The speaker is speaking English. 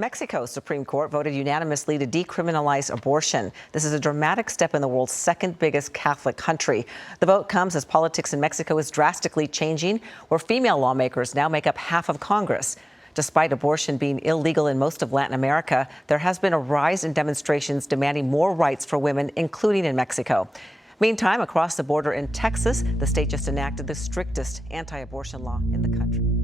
Mexico's Supreme Court voted unanimously to decriminalize abortion. This is a dramatic step in the world's second biggest Catholic country. The vote comes as politics in Mexico is drastically changing, where female lawmakers now make up half of Congress. Despite abortion being illegal in most of Latin America, there has been a rise in demonstrations demanding more rights for women, including in Mexico. Meantime, across the border in Texas, the state just enacted the strictest anti-abortion law in the country.